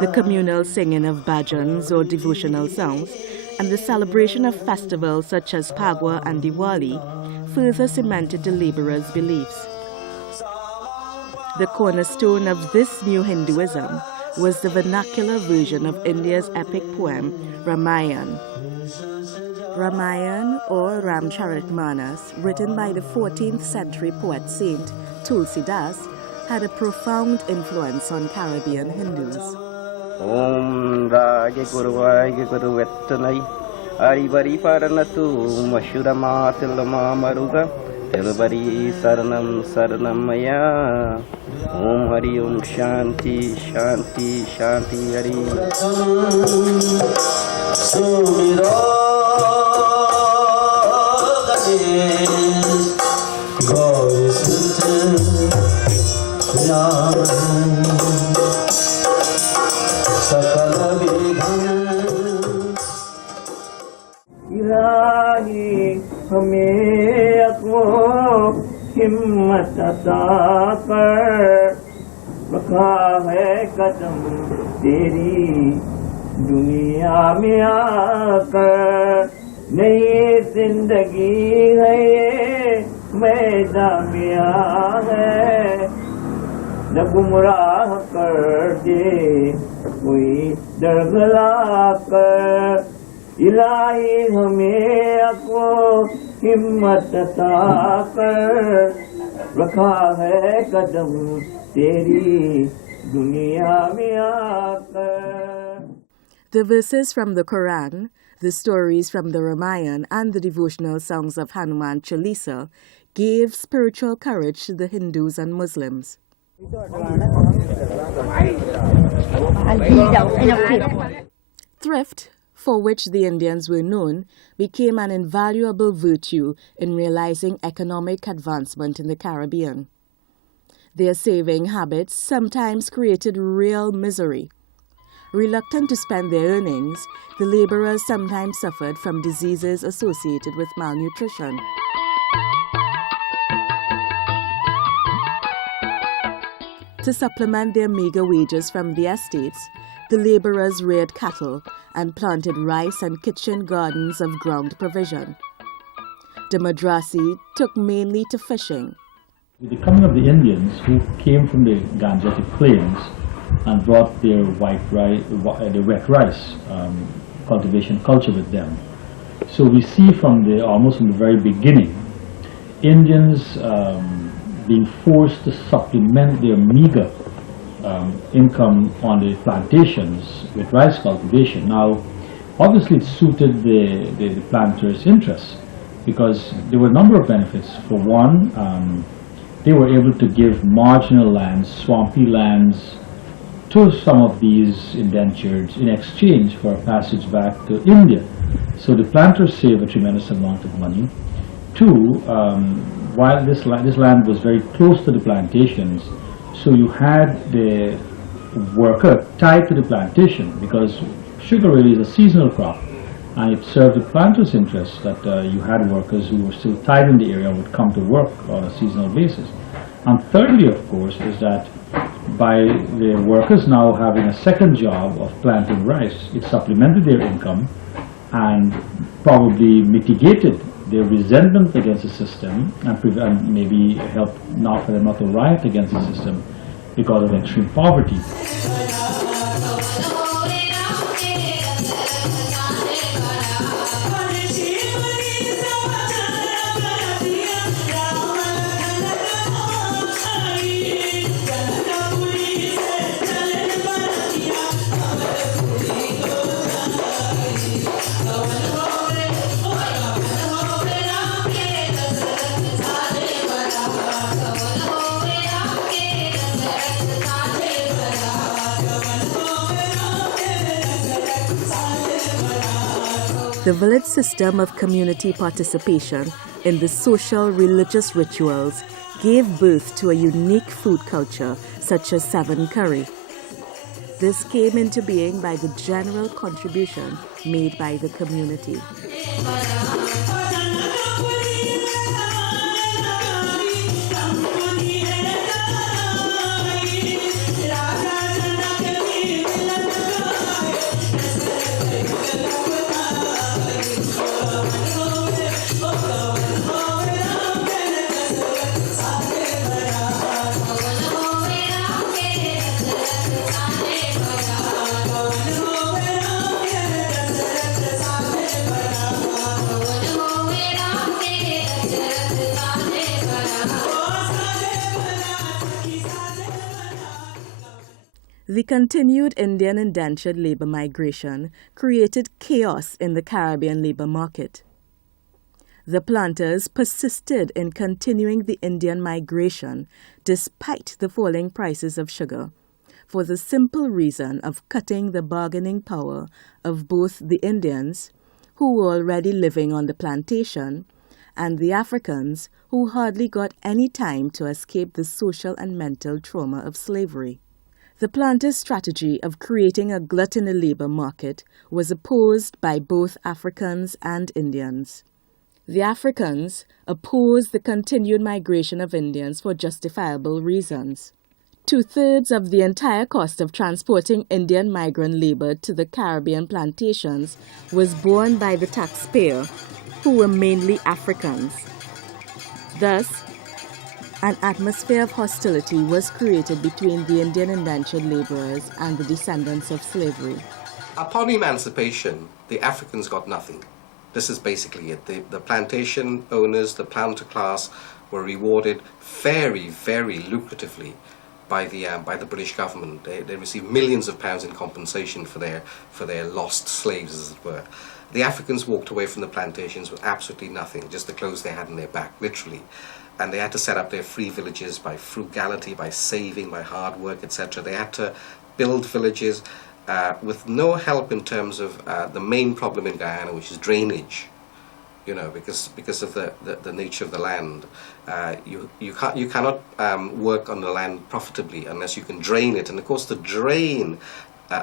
The communal singing of bhajans or devotional songs and the celebration of festivals such as Phagwa and Diwali further cemented the laborers' beliefs. The cornerstone of this new Hinduism was the vernacular version of India's epic poem Ramayana. Ramayana or Ramcharitmanas, written by the 14th century poet Saint Tulsidas, had a profound influence on Caribbean Hindus. Om Rage Guruvai Guru Vettanai Aribari Paranatu Mashurama Tilama Maruga Tilbari Saranam Saranamaya Om Hari Om Shanti Shanti Shanti Hari Sumiro हमें अपो हिम्मत अता कर रखा है कदम तेरी दुनिया में आकर नई जिंदगी है ये मैदान में आ है न गुमराह कर दे कोई दरगला कर इलाही हमें अपो हिम्मत अता कर रखा है कदम तेरी दुनिया में आकर. The verses from the Quran, the stories from the Ramayana and the devotional songs of Hanuman Chalisa gave spiritual courage to the Hindus and Muslims. Thrift, for which the Indians were known, became an invaluable virtue in realizing economic advancement in the Caribbean. Their saving habits sometimes created real misery. Reluctant to spend their earnings, the laborers sometimes suffered from diseases associated with malnutrition. To supplement their meager wages from the estates, the laborers reared cattle and planted rice and kitchen gardens of ground provision. The Madrasi took mainly to fishing. With the coming of the Indians who came from the Gangetic plains and brought their wet rice cultivation culture with them. So we see almost from the very beginning, Indians being forced to supplement their meager income on the plantations with rice cultivation. Now, obviously it suited the planters' interests because there were a number of benefits. For one, they were able to give marginal lands, swampy lands, to some of these indentured in exchange for a passage back to India. So the planters save a tremendous amount of money. Two, while this land was very close to the plantations, so you had the worker tied to the plantation because sugar really is a seasonal crop, and it served the planters' interest that you had workers who were still tied in the area would come to work on a seasonal basis. And thirdly, of course, is that by the workers now having a second job of planting rice, it supplemented their income and probably mitigated their resentment against the system and maybe helped not for them not to riot against the system because of extreme poverty. The village system of community participation in the social religious rituals gave birth to a unique food culture such as Seven Curry. This came into being by the general contribution made by the community. The continued Indian indentured labor migration created chaos in the Caribbean labor market. The planters persisted in continuing the Indian migration despite the falling prices of sugar, for the simple reason of cutting the bargaining power of both the Indians, who were already living on the plantation, and the Africans, who hardly got any time to escape the social and mental trauma of slavery. The planters' strategy of creating a glut in the labor market was opposed by both Africans and Indians. The Africans opposed the continued migration of Indians for justifiable reasons. 2/3 of the entire cost of transporting Indian migrant labor to the Caribbean plantations was borne by the taxpayer, who were mainly Africans. Thus, an atmosphere of hostility was created between the Indian indentured laborers and the descendants of slavery. Upon emancipation, the Africans got nothing. This is basically it. The plantation owners, the planter class, were rewarded very, very lucratively by the British government. They received millions of pounds in compensation for their lost slaves, as it were. The Africans walked away from the plantations with absolutely nothing, just the clothes they had in their back, literally. And they had to set up their free villages by frugality, by saving, by hard work, etc. They had to build villages with no help in terms of the main problem in Guyana, which is drainage. You know, because of the nature of the land, you cannot work on the land profitably unless you can drain it. And of course, to drain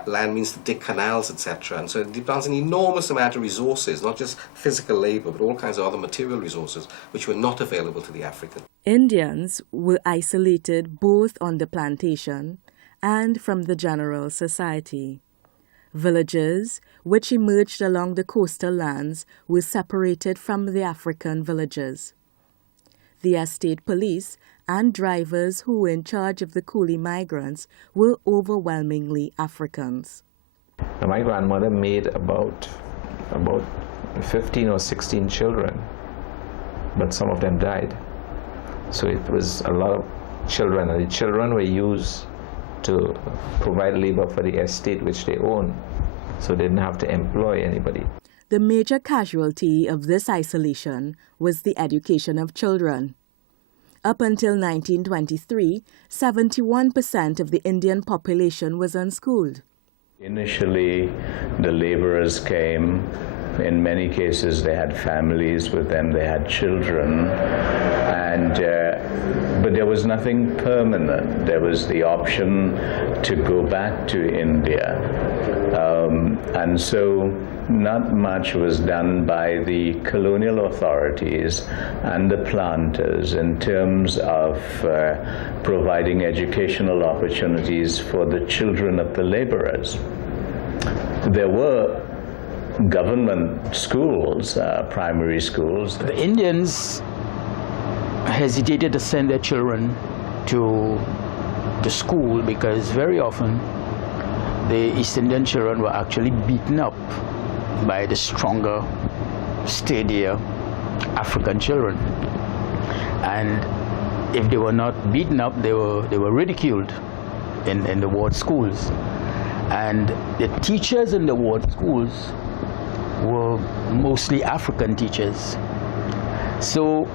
land means to dig canals, etc. And so it demands an enormous amount of resources, not just physical labor, but all kinds of other material resources, which were not available to the African. Indians were isolated both on the plantation and from the general society. Villages, which emerged along the coastal lands, were separated from the African villages. The estate police and drivers who were in charge of the coolie migrants were overwhelmingly Africans. My grandmother made about 15 or 16 children, but some of them died. So it was a lot of children, and the children were used to provide labor for the estate which they own, so they didn't have to employ anybody. The major casualty of this isolation was the education of children. Up until 1923, 71% of the Indian population was unschooled. Initially, the laborers came. In many cases, they had families with them, they had children, but there was nothing permanent. There was the option to go back to India. And so not much was done by the colonial authorities and the planters in terms of providing educational opportunities for the children of the laborers. There were government schools, primary schools. The Indians hesitated to send their children to school because very often the East Indian children were actually beaten up by the stronger, steadier African children. And if they were not beaten up, they were ridiculed in the ward schools. And the teachers in the ward schools were mostly African teachers. So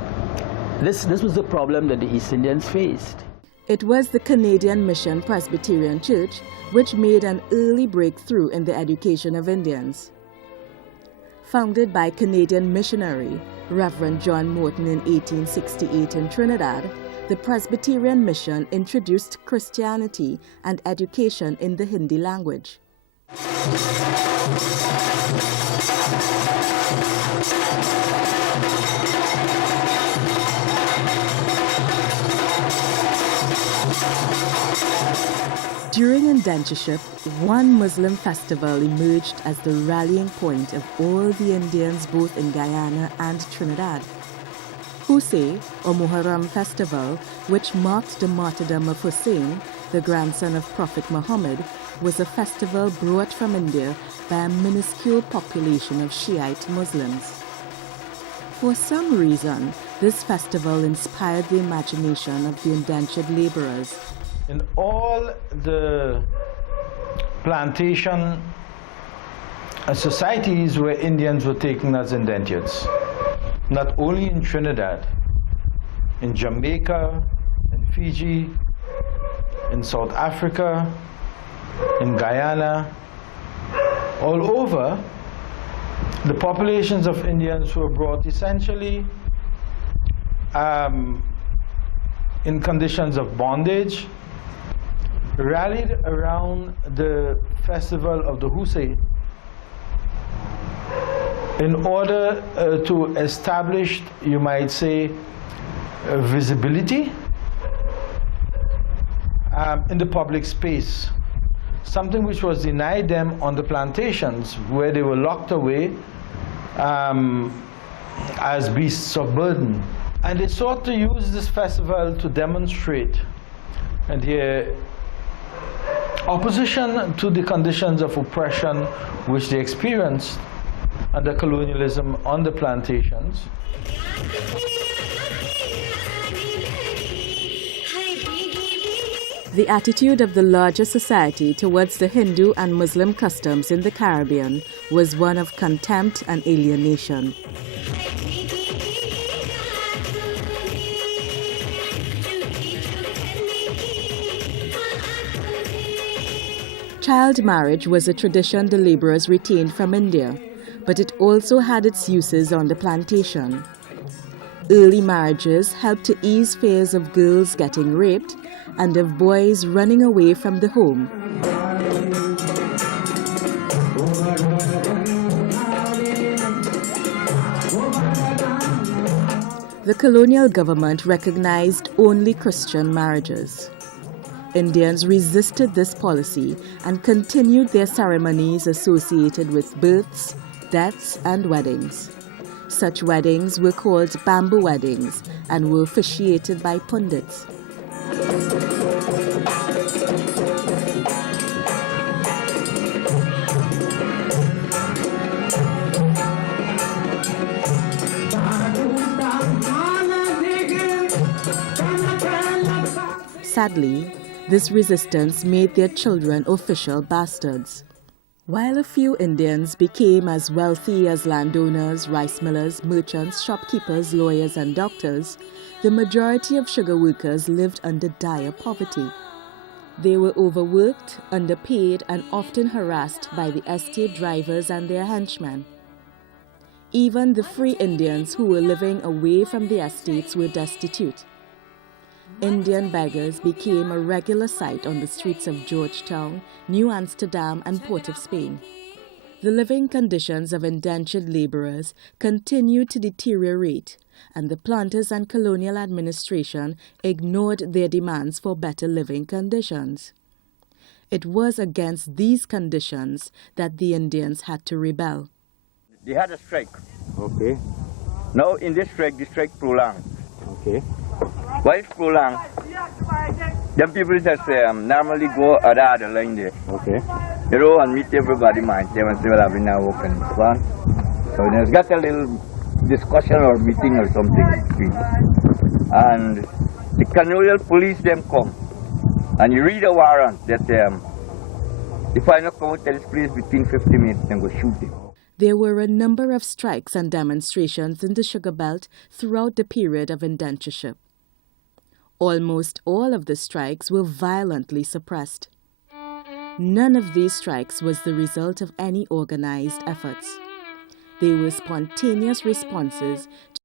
this was the problem that the East Indians faced. It was the Canadian Mission Presbyterian Church which made an early breakthrough in the education of Indians. Founded by Canadian missionary Reverend John Morton in 1868 in Trinidad, the Presbyterian Mission introduced Christianity and education in the Hindi language. During indentureship, one Muslim festival emerged as the rallying point of all the Indians both in Guyana and Trinidad. Husay, or Muharram festival, which marked the martyrdom of Hussein, the grandson of Prophet Muhammad, was a festival brought from India by a minuscule population of Shiite Muslims. For some reason, this festival inspired the imagination of the indentured laborers. In all the plantation societies where Indians were taken as indentures, not only in Trinidad, in Jamaica, in Fiji, in South Africa, in Guyana, all over, the populations of Indians were brought essentially in conditions of bondage, rallied around the festival of the Husay in order to establish, you might say, visibility in the public space, something which was denied them on the plantations where they were locked away as beasts of burden. And they sought to use this festival to demonstrate their opposition to the conditions of oppression which they experienced under colonialism on the plantations. The attitude of the larger society towards the Hindu and Muslim customs in the Caribbean was one of contempt and alienation. Child marriage was a tradition the laborers retained from India, but it also had its uses on the plantation. Early marriages helped to ease fears of girls getting raped and of boys running away from the home. The colonial government recognized only Christian marriages. Indians resisted this policy and continued their ceremonies associated with births, deaths, and weddings. Such weddings were called bamboo weddings and were officiated by pundits. Sadly, this resistance made their children official bastards. While a few Indians became as wealthy as landowners, rice millers, merchants, shopkeepers, lawyers, and doctors, the majority of sugar workers lived under dire poverty. They were overworked, underpaid, and often harassed by the estate drivers and their henchmen. Even the free Indians who were living away from the estates were destitute. Indian beggars became a regular sight on the streets of Georgetown, New Amsterdam, and Port of Spain. The living conditions of indentured laborers continued to deteriorate, and the planters and colonial administration ignored their demands for better living conditions. It was against these conditions that the Indians had to rebel. They had a strike. Okay. Now in this strike, the strike prolonged. Okay. Why it's prolonged? Them people just normally go at the other line there. Okay. They go and meet everybody, man. They must well have been now open one. So there's got a little discussion or meeting or something between. And the colonial police them come. And you read a warrant that if I not come out to this place between 50 minutes, then go shoot them. There were a number of strikes and demonstrations in the sugar belt throughout the period of indentureship. Almost all of the strikes were violently suppressed. None of these strikes was the result of any organized efforts. They were spontaneous responses